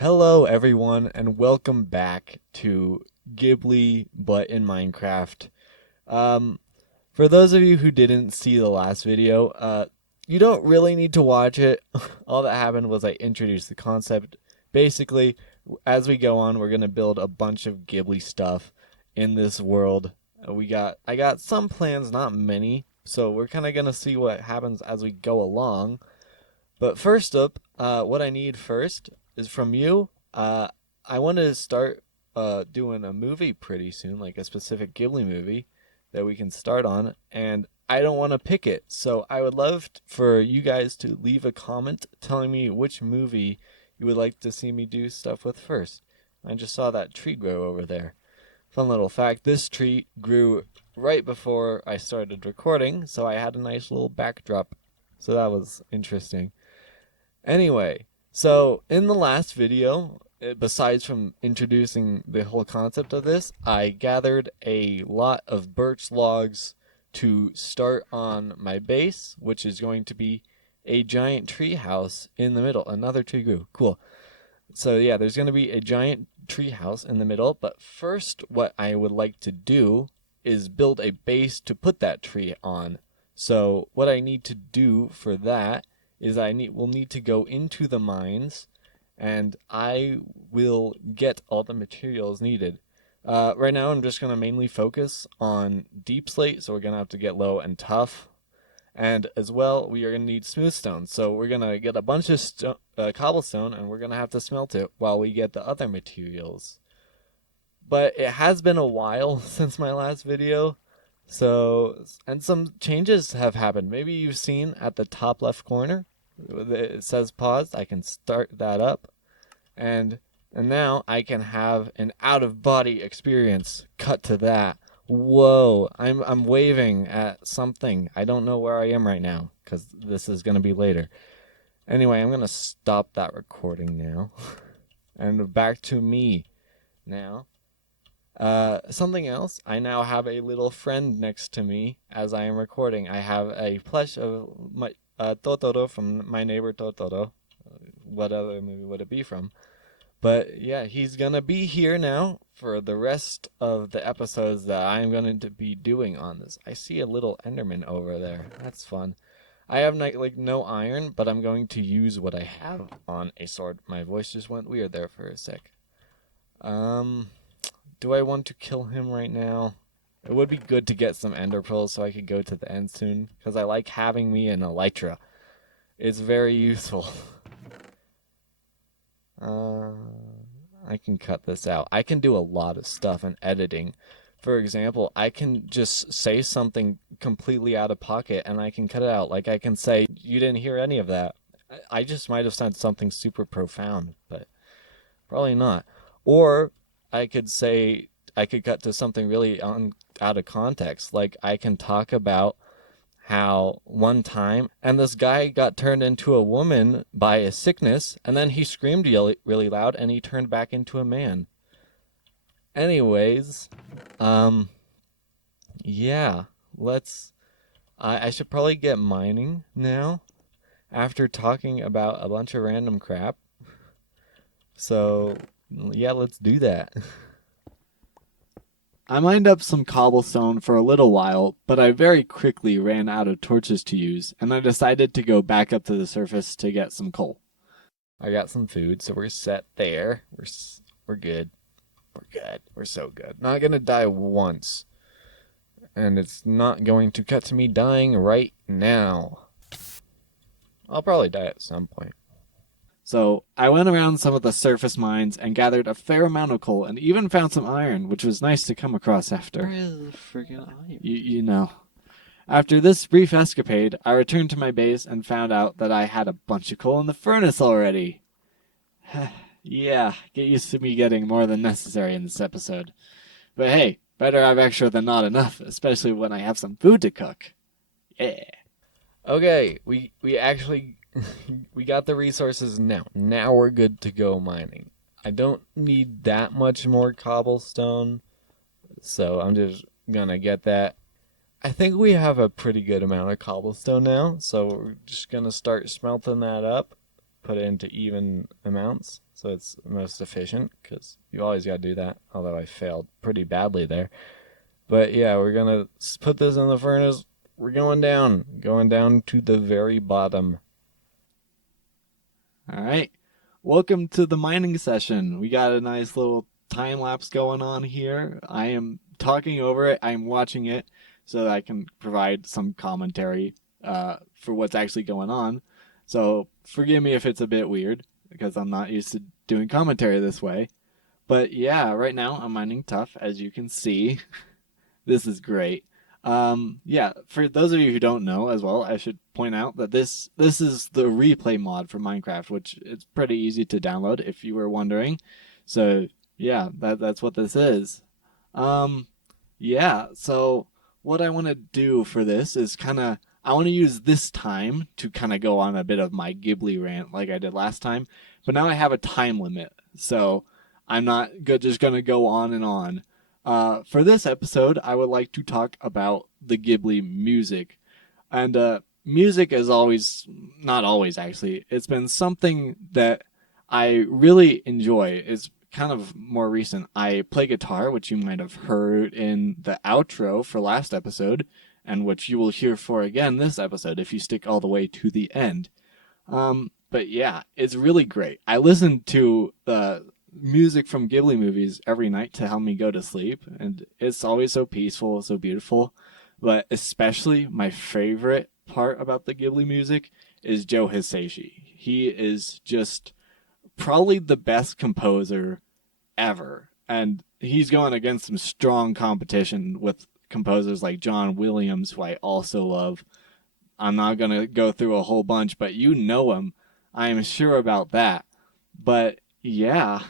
Hello, everyone, and welcome back to Ghibli, but in Minecraft. Um, for those of you who didn't see the last video, you don't really need to watch it. All that happened was I introduced the concept. Basically, as we go on, we're gonna build a bunch of Ghibli stuff in this world. I got some plans, not many, so we're kind of gonna see what happens as we go along. But first up, what I need first is from you. I want to start doing a movie pretty soon, like a specific Ghibli movie that we can start on, and I don't want to pick it. So I would love for you guys to leave a comment telling me which movie you would like to see me do stuff with first. I just saw that tree grow over there. Fun little fact, this tree grew right before I started recording, so I had a nice little backdrop. So that was interesting. Anyway, so in the last video, besides from introducing the whole concept of this, I gathered a lot of birch logs to start on my base, which is going to be a giant tree house in the middle. Another tree grew. Cool. So yeah, there's going to be a giant tree house in the middle, but first what I would like to do is build a base to put that tree on. So what I need to do for that is we'll need to go into the mines, and I will get all the materials needed. Right now, I'm just gonna mainly focus on deep slate, so we're gonna have to get low and tough, and as well, we are gonna need smooth stone. So we're gonna get a bunch of cobblestone, and we're gonna have to smelt it while we get the other materials. But it has been a while since my last video. So, and some changes have happened. Maybe you've seen at the top left corner, it says pause. I can start that up, and now I can have an out of body experience. Cut to that. Whoa! I'm waving at something. I don't know where I am right now because this is gonna be later. Anyway, I'm gonna stop that recording now, and back to me now. Something else, I now have a little friend next to me as I am recording. I have a plush of my Totoro from My Neighbor Totoro. What other movie would it be from? But yeah, he's gonna be here now for the rest of the episodes that I'm going to be doing on this. I see a little Enderman over there. That's fun. I have no iron, but I'm going to use what I have on a sword. My voice just went weird there for a sec. Do I want to kill him right now? It would be good to get some ender pearls so I could go to the end soon, because I like having me an elytra. It's very useful. I can cut this out. I can do a lot of stuff in editing. For example, I can just say something completely out of pocket and I can cut it out. Like I can say, you didn't hear any of that. I just might have said something super profound, but probably not. Or I could cut to something really out of context. Like I can talk about how one time, and this guy got turned into a woman by a sickness, and then he screamed really loud, and he turned back into a man. Anyways, yeah, I should probably get mining now, after talking about a bunch of random crap. So, yeah, let's do that. I mined up some cobblestone for a little while, but I very quickly ran out of torches to use, and I decided to go back up to the surface to get some coal. I got some food, so we're set there. We're good. We're good. We're so good. Not gonna die once. And it's not going to cut to me dying right now. I'll probably die at some point. So I went around some of the surface mines and gathered a fair amount of coal and even found some iron, which was nice to come across after. Where is the friggin' iron? You know. After this brief escapade, I returned to my base and found out that I had a bunch of coal in the furnace already. Yeah, get used to me getting more than necessary in this episode. But hey, better have extra than not enough, especially when I have some food to cook. Yeah. Okay, we actually we got the resources now. Now we're good to go mining. I don't need that much more cobblestone, so I'm just gonna get that. I think we have a pretty good amount of cobblestone now, so we're just gonna start smelting that up, put it into even amounts. so it's most efficient, because you always got to do that, although I failed pretty badly there. But yeah, we're going to put this in the furnace. We're going down to the very bottom. All right. Welcome to the mining session. We got a nice little time lapse going on here. I am talking over it. I'm watching it so that I can provide some commentary for what's actually going on. So forgive me if it's a bit weird because I'm not used to doing commentary this way. But yeah, right now I'm mining tough, as you can see. This is great. Yeah, for those of you who don't know as well, I should point out that this is the replay mod for Minecraft, which it's pretty easy to download if you were wondering. So yeah, that's what this is. Um, yeah, so what I want to do for this is I want to use this time to kind of go on a bit of my Ghibli rant like I did last time, but now I have a time limit, so I'm not just gonna go on and on. For this episode, I would like to talk about the Ghibli music. And music is always, not always actually, it's been something that I really enjoy. It's kind of more recent. I play guitar, which you might have heard in the outro for last episode, and which you will hear for again this episode if you stick all the way to the end. But yeah, it's really great. I listen to music from Ghibli movies every night to help me go to sleep, and it's always so peaceful, so beautiful. But especially my favorite part about the Ghibli music is Joe Hisaishi. He is just probably the best composer ever, and he's going against some strong competition with composers like John Williams, who I also love. I'm not going to go through a whole bunch, but you know him. I am sure about that. But yeah,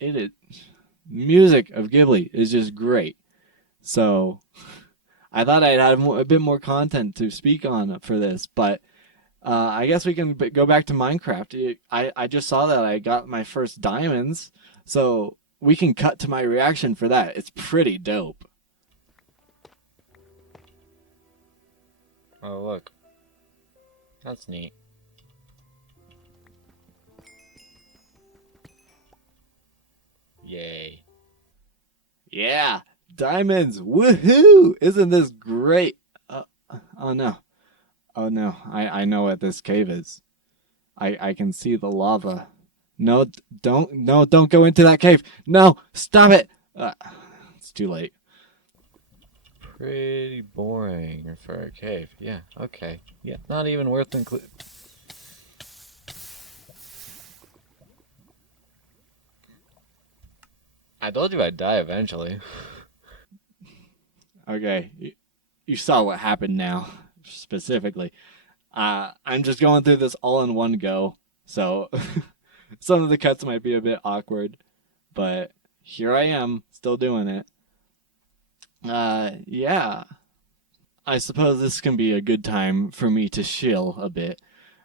it is music of Ghibli is just great. So I thought I'd have a bit more content to speak on for this, but I guess we can go back to Minecraft. I just saw that I got my first diamonds, so we can cut to my reaction for that. It's pretty dope. Oh, look. That's neat. Yay. Yeah, diamonds! Woohoo! Isn't this great? Oh no. Oh no, I know what this cave is. I can see the lava. No, don't go into that cave. No, stop it. It's too late. Pretty boring for a cave. Yeah, okay. Yeah, not even worth including. I told you I'd die eventually. Okay, you saw what happened now, specifically. I'm just going through this all in one go, so some of the cuts might be a bit awkward, but here I am, still doing it. Yeah. I suppose this can be a good time for me to shill a bit.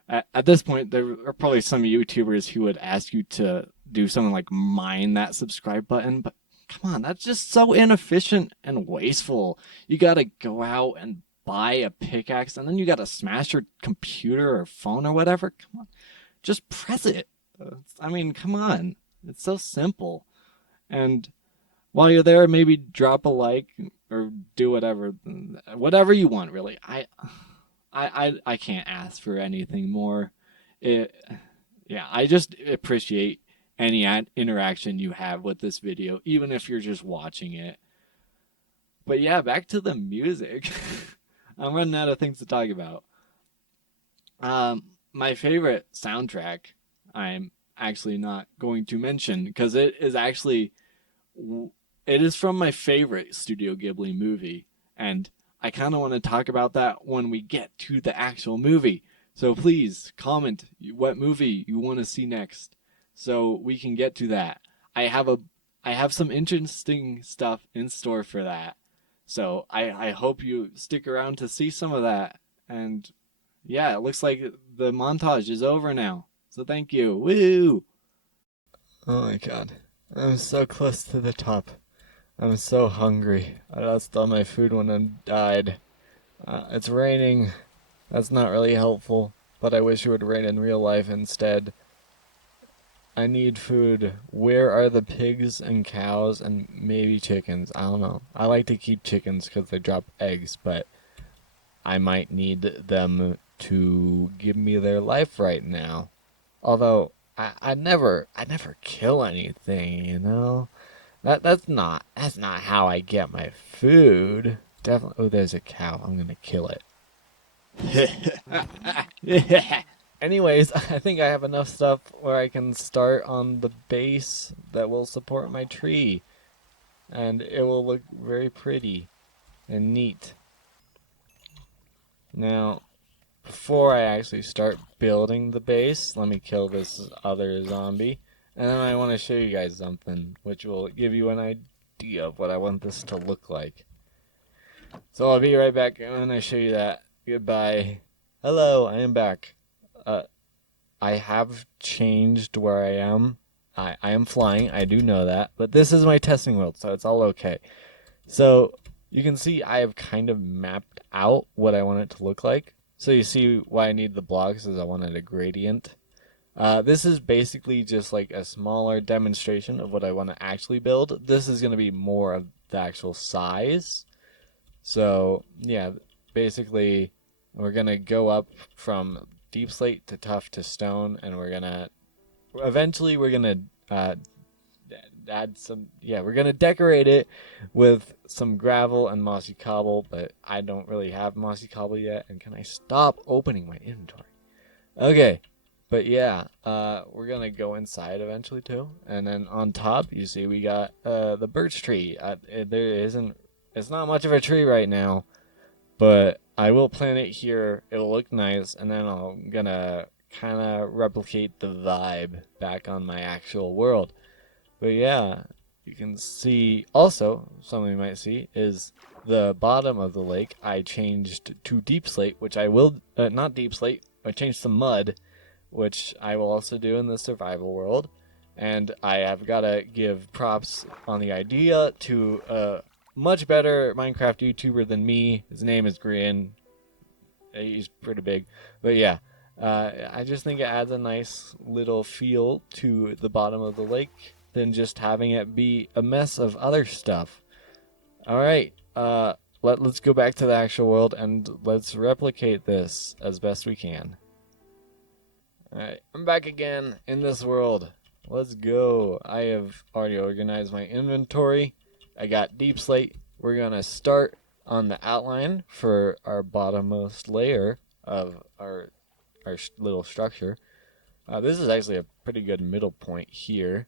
At this point, there are probably some YouTubers who would ask you to do something like mine that subscribe button, but come on, that's just so inefficient and wasteful. You gotta go out and buy a pickaxe, and then you gotta smash your computer or phone or whatever. Come on, just press it. I mean, come on. It's so simple. And while you're there, maybe drop a like or do whatever you want. Really, I can't ask for anything more. It, yeah, I just appreciate any interaction you have with this video, even if you're just watching it. But yeah, back to the music. I'm running out of things to talk about. My favorite soundtrack, I'm actually not going to mention because it is from my favorite Studio Ghibli movie, and I kind of want to talk about that when we get to the actual movie. So please comment what movie you want to see next, so we can get to that. I have a I have some interesting stuff in store for that. So I hope you stick around to see some of that. And yeah, it looks like the montage is over now. So thank you. Woo! Oh my god. I'm so close to the top. I'm so hungry. I lost all my food when I died. It's raining. That's not really helpful, but I wish it would rain in real life instead. I need food. Where are the pigs and cows and maybe chickens? I don't know. I like to keep chickens because they drop eggs, but I might need them to give me their life right now. Although I never kill anything, you know. That's not how I get my food. Definitely. Oh, there's a cow. I'm gonna kill it. Anyways, I think I have enough stuff where I can start on the base that will support my tree, and it will look very pretty and neat. Now, before I actually start building the base, let me kill this other zombie, and then I want to show you guys something which will give you an idea of what I want this to look like. So I'll be right back when I show you that. Goodbye. Hello, I am back. Uh, I have changed where I am. I am flying, I do know that, but this is my testing world, so it's all okay. So you can see I have kind of mapped out what I want it to look like. So you see why I need the blocks is I wanted a gradient. This is basically just like a smaller demonstration of what I want to actually build. This is going to be more of the actual size. So yeah, basically we're going to go up from deep slate to tough to stone, and we're gonna add some, yeah, we're gonna decorate it with some gravel and mossy cobble, but I don't really have mossy cobble yet. And can I stop opening my inventory? Okay, but yeah, we're gonna go inside eventually too, and then on top you see we got the birch tree. It's not much of a tree right now, but I will plant it here. It'll look nice, and then I'm gonna kind of replicate the vibe back on my actual world. But yeah, you can see also, something you might see is the bottom of the lake. I changed to deep slate, which I will, not deep slate, I changed to mud, which I will also do in the survival world. And I have got to give props on the idea to a much better Minecraft YouTuber than me. His name is Grian. He's pretty big. But yeah, I just think it adds a nice little feel to the bottom of the lake than just having it be a mess of other stuff. All right, let's go back to the actual world and let's replicate this as best we can. All right, I'm back again in this world. Let's go. I have already organized my inventory. I got deep slate. We're gonna start on the outline for our bottommost layer of our little structure. This is actually a pretty good middle point here.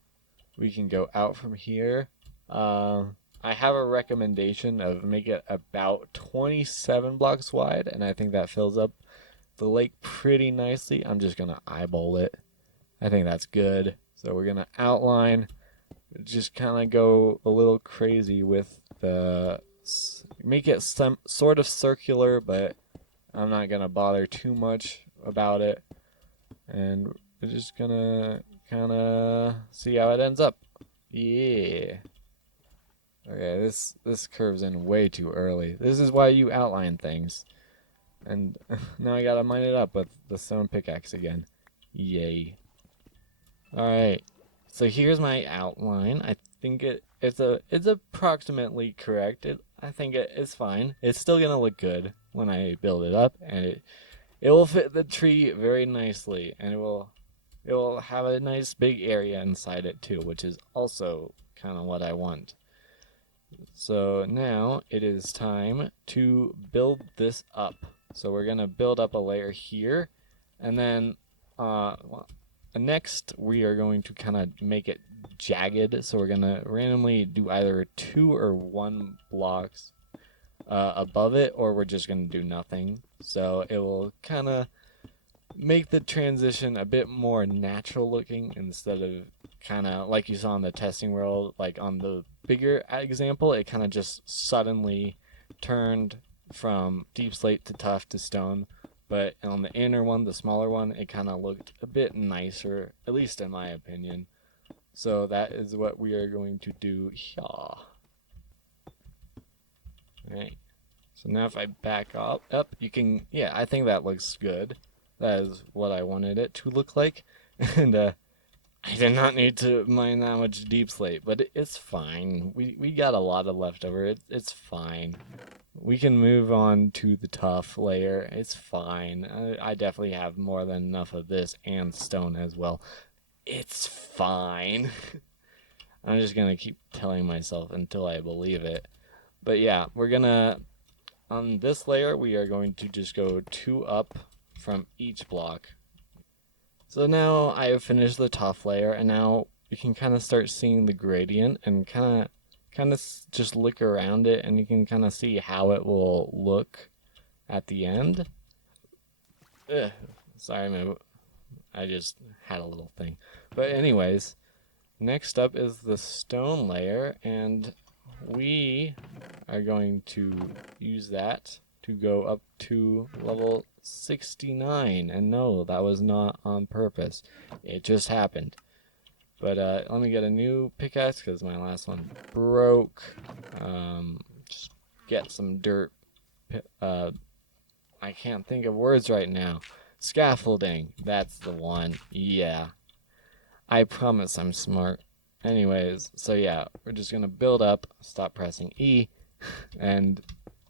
We can go out from here. I have a recommendation of make it about 27 blocks wide, and I think that fills up the lake pretty nicely. I'm just gonna eyeball it. I think that's good. So we're gonna outline, just kind of go a little crazy with the, make it some sort of circular, but I'm not gonna bother too much about it, and we're just gonna kind of see how it ends up. Yeah. Okay, this curves in way too early. This is why you outline things. And now I gotta mine it up with the stone pickaxe again. Yay. Alright. So here's my outline. I think it's approximately correct. I think it is fine. It's still gonna look good when I build it up, and it will fit the tree very nicely, and it will have a nice big area inside it too, which is also kind of what I want. So now it is time to build this up. So we're gonna build up a layer here, and then next we are going to kind of make it jagged. So we're gonna randomly do either 2 or 1 blocks above it, or we're just gonna do nothing. So it will kind of make the transition a bit more natural looking instead of kind of like you saw in the testing world. Like on the bigger example, it kind of just suddenly turned from deep slate to tough to stone, but on the inner one, the smaller one, it kind of looked a bit nicer, at least in my opinion. So that is what we are going to do here. Alright, so now if I back up, you can, yeah, I think that looks good. That is what I wanted it to look like. And I did not need to mine that much deep slate, but it's fine. We got a lot of leftover. It's fine. We can move on to the tough layer. It's fine. I definitely have more than enough of this and stone as well. It's fine. I'm just gonna keep telling myself until I believe it. But yeah, we're gonna, on this layer, we are going to just go 2 up from each block. So now I have finished the top layer, and now you can kind of start seeing the gradient and kind of just look around it, and you can kind of see how it will look at the end. Ugh, sorry, I just had a little thing. But anyways, next up is the stone layer, and we are going to use that to go up to level 69. And no, that was not on purpose. It just happened. But let me get a new pickaxe because my last one broke. Just get some dirt. I can't think of words right now. Scaffolding. That's the one. Yeah. I promise I'm smart. Anyways, so yeah, we're just going to build up, stop pressing E, and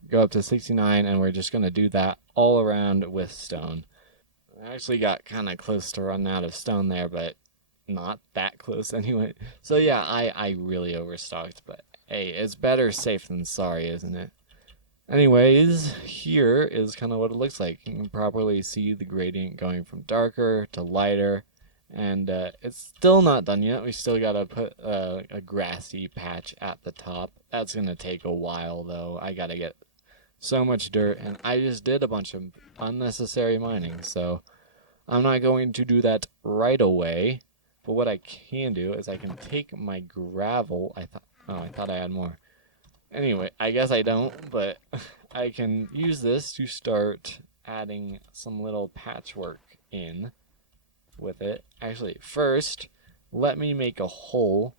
go up to 69, and we're just going to do that all around with stone. I actually got kind of close to running out of stone there, but not that close anyway. So yeah, I really overstocked, but hey, it's better safe than sorry, isn't it? Anyways, here is kind of what it looks like. You can properly see the gradient going from darker to lighter, and it's still not done yet. We still gotta put a grassy patch at the top. That's gonna take a while though. I gotta get so much dirt, and I just did a bunch of unnecessary mining, so I'm not going to do that right away. But what I can do is I can take my gravel. I thought I had more. Anyway, I guess I don't, but I can use this to start adding some little patchwork in with it. Actually, first, let me make a hole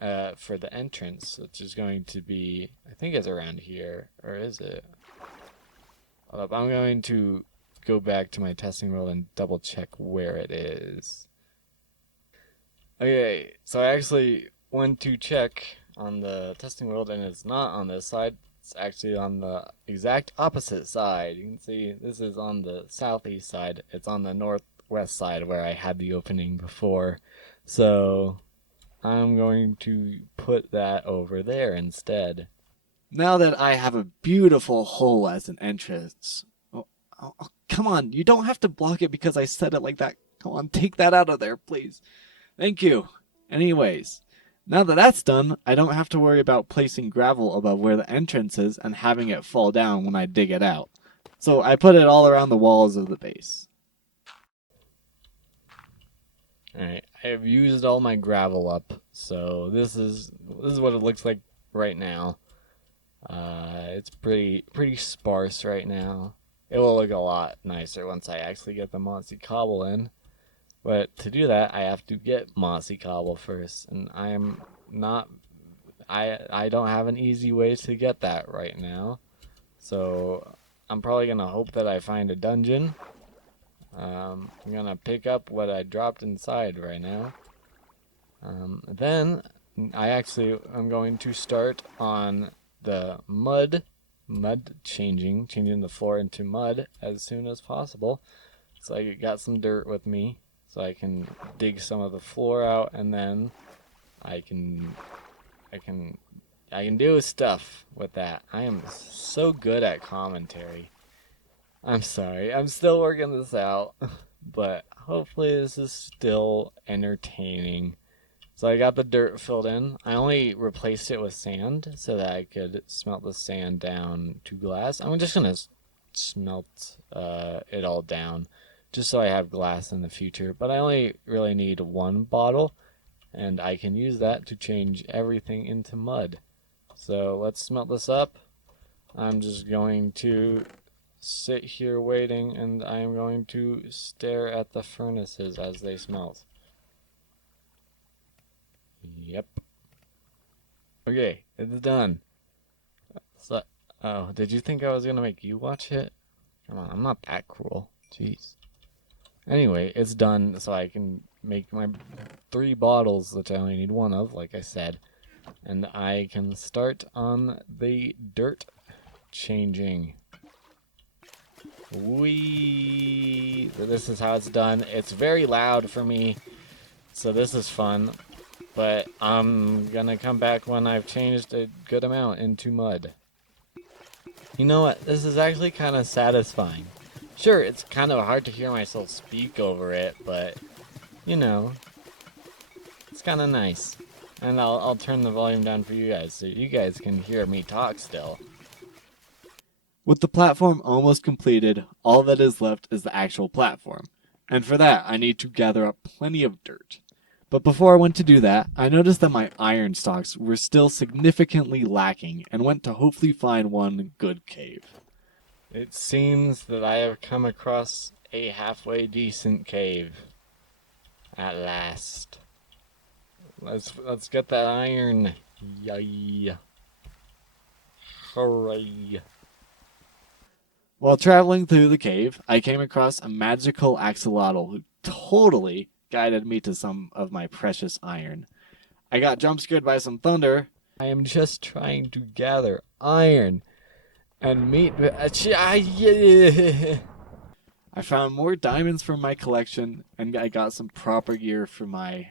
for the entrance, which is going to be, I think it's around here, or is it? Hold up, I'm going to go back to my testing world and double check where it is. Okay, so I actually went to check on the testing world, and it's not on this side. It's actually on the exact opposite side. You can see this is on the southeast side. It's on the northwest side where I had the opening before. So I'm going to put that over there instead. Now that I have a beautiful hole as an entrance. Oh, come on, you don't have to block it because I said it like that. Come on, take that out of there, please. Thank you. Anyways, now that that's done, I don't have to worry about placing gravel above where the entrance is and having it fall down when I dig it out. So I put it all around the walls of the base. Alright, I have used all my gravel up, so this is what it looks like right now. It's pretty sparse right now. It will look a lot nicer once I actually get the mossy cobble in. But to do that, I have to get mossy cobble first, and I am not. I don't have an easy way to get that right now, so I'm probably gonna hope that I find a dungeon. I'm gonna pick up what I dropped inside right now. Then I'm going to start on the mud changing the floor into mud as soon as possible. So I got some dirt with me, so I can dig some of the floor out, and then I can do stuff with that. I am so good at commentary. I'm sorry. I'm still working this out, but hopefully this is still entertaining. So I got the dirt filled in. I only replaced it with sand so that I could smelt the sand down to glass. I'm just gonna smelt it all down just so I have glass in the future. But I only really need 1 bottle, and I can use that to change everything into mud. So let's smelt this up. I'm just going to sit here waiting, and I am going to stare at the furnaces as they smelt. Yep. Okay, it's done. So, oh, did you think I was gonna make you watch it? Come on, I'm not that cruel. Jeez. Anyway, it's done, so I can make my 3 bottles, which I only need 1 of, like I said. And I can start on the dirt changing. Whee! This is how it's done. It's very loud for me, so this is fun. But I'm gonna come back when I've changed a good amount into mud. You know what? This is actually kind of satisfying. Sure, it's kind of hard to hear myself speak over it, but, you know, it's kind of nice. And I'll turn the volume down for you guys so you guys can hear me talk still. With the platform almost completed, all that is left is the actual platform. And for that, I need to gather up plenty of dirt. But before I went to do that, I noticed that my iron stocks were still significantly lacking and went to hopefully find one good cave. It seems that I have come across a halfway decent cave. At last. Let's get that iron. Yay. Hooray. While traveling through the cave, I came across a magical axolotl who totally guided me to some of my precious iron. I got jump scared by some thunder. I am just trying to gather iron and meat. I found more diamonds from my collection, and I got some proper gear for my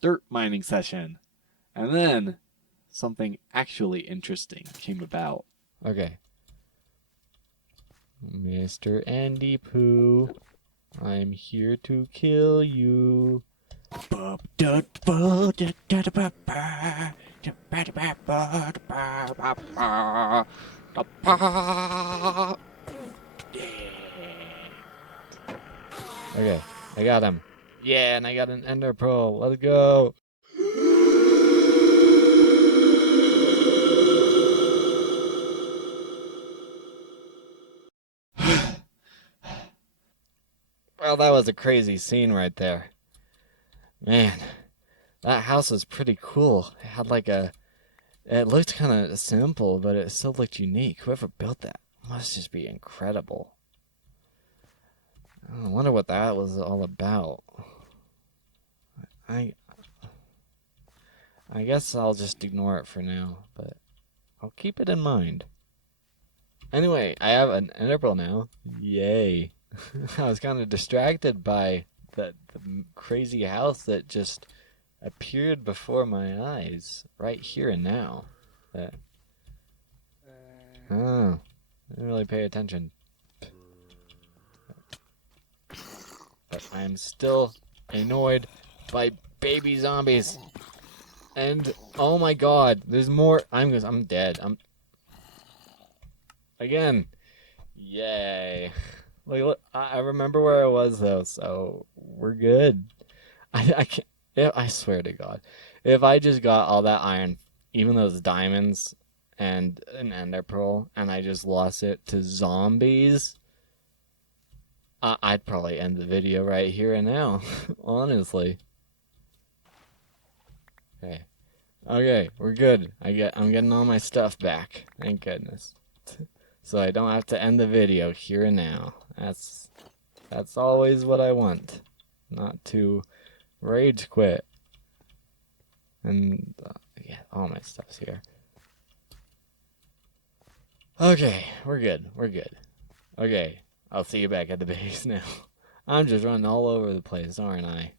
dirt mining session. And then something actually interesting came about. Okay. Mr. Andy Pooh, I'm here to kill you. Okay, I got him. Yeah, and I got an ender pearl. Let's go. Well, that was a crazy scene right there. Man, that house was pretty cool. It had like a. It looked kind of simple, but it still looked unique. Whoever built that must just be incredible. I wonder what that was all about. I I guess I'll just ignore it for now, but I'll keep it in mind. Anyway, I have an ender pearl now. Yay. I was kind of distracted by the crazy house that just appeared before my eyes right here and now. That, oh, I didn't really pay attention. But I'm still annoyed by baby zombies. And oh my god, there's more. I'm dead. Again. Yay. Look, I remember where I was though, so we're good. I can't. I swear to God, if I just got all that iron, even those diamonds and an ender pearl, and I just lost it to zombies, I'd probably end the video right here and now. Honestly. Okay. Okay, we're good. I'm getting all my stuff back. Thank goodness. So I don't have to end the video here and now. That's always what I want. Not to rage quit. And yeah, all my stuff's here. Okay, we're good. We're good. Okay, I'll see you back at the base now. I'm just running all over the place, aren't I?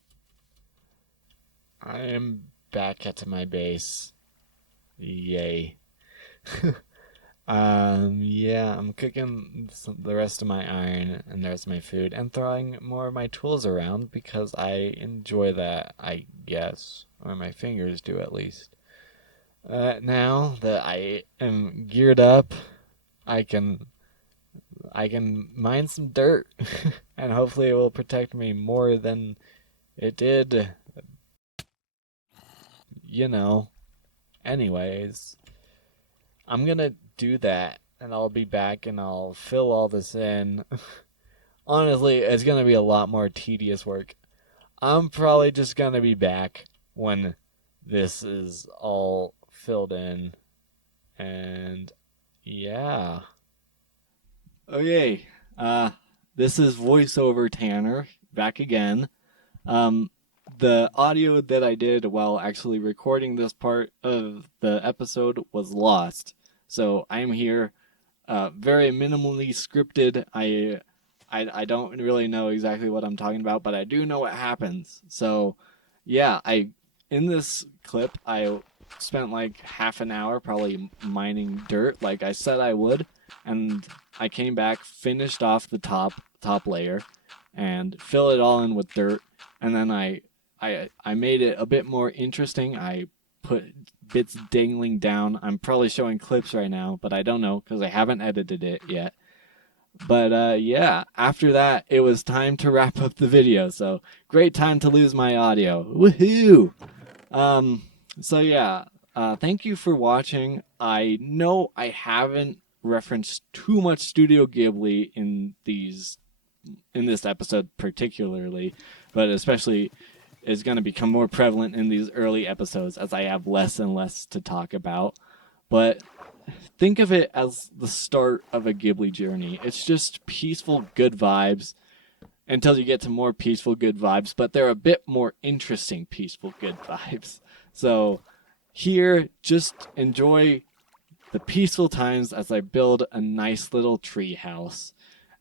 I am back at my base. Yay. Yeah, I'm cooking the rest of my iron and the rest of my food and throwing more of my tools around because I enjoy that, I guess. Or my fingers do, at least. Now that I am geared up, I can mine some dirt and hopefully it will protect me more than it did. You know. Anyways, I'm gonna do that and I'll be back and I'll fill all this in. Honestly, it's gonna be a lot more tedious work. I'm probably just gonna be back when this is all filled in. And yeah. Okay, this is voiceover Tanner back again. The audio that I did while actually recording this part of the episode was lost. So I'm here, very minimally scripted. I don't really know exactly what I'm talking about, but I do know what happens. So, yeah, in this clip I spent like half an hour probably mining dirt, like I said I would, and I came back, finished off the top layer, and fill it all in with dirt, and then I made it a bit more interesting. I put bits dangling down. I'm probably showing clips right now, but I don't know because I haven't edited it yet. But yeah, after that, it was time to wrap up the video. So great time to lose my audio. Woohoo! Um, so yeah, thank you for watching. I know I haven't referenced too much Studio Ghibli in this episode particularly, but especially is going to become more prevalent in these early episodes as I have less and less to talk about. But think of it as the start of a Ghibli journey. It's just peaceful, good vibes until you get to more peaceful, good vibes, but they're a bit more interesting, peaceful, good vibes. So here, just enjoy the peaceful times as I build a nice little tree house.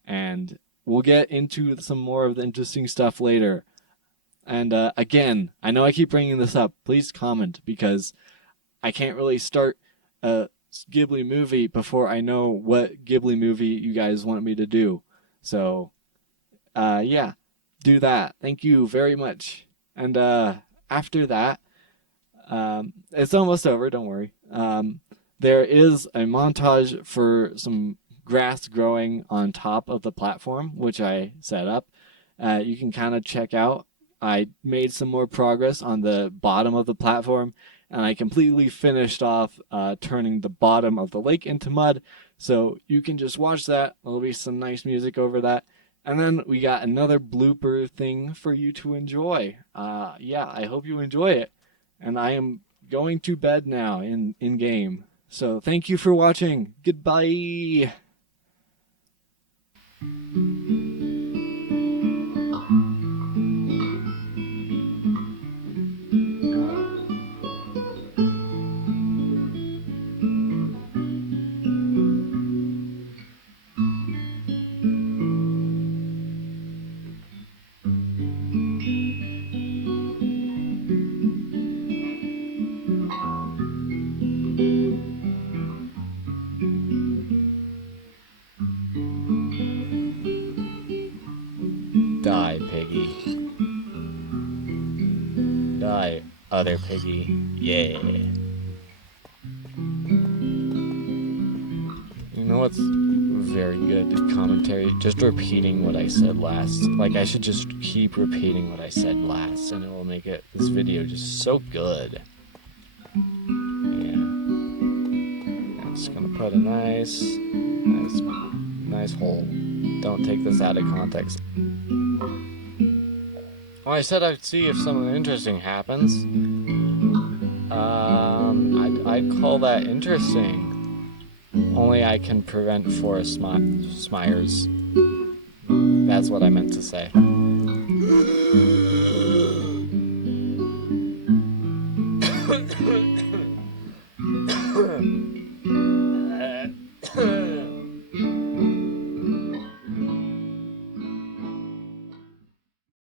And we'll get into some more of the interesting stuff later. And again, I know I keep bringing this up. Please comment because I can't really start a Ghibli movie before I know what Ghibli movie you guys want me to do. So, yeah, do that. Thank you very much. And after that, it's almost over. Don't worry. There is a montage for some grass growing on top of the platform, which I set up. You can kind of check out. I made some more progress on the bottom of the platform, and I completely finished off turning the bottom of the lake into mud. So you can just watch that. There'll be some nice music over that. And then we got another blooper thing for you to enjoy. Yeah, I hope you enjoy it. And I am going to bed now in game. So thank you for watching. Goodbye. Die, piggy. Die, other piggy. Yeah. You know what's very good commentary? Just repeating what I said last. Like, I should just keep repeating what I said last, and it will make this video just so good. Yeah. I'm just gonna put a nice hole. Don't take this out of context. Well, I said I'd see if something interesting happens. I'd call that interesting. Only I can prevent forest smires. That's what I meant to say.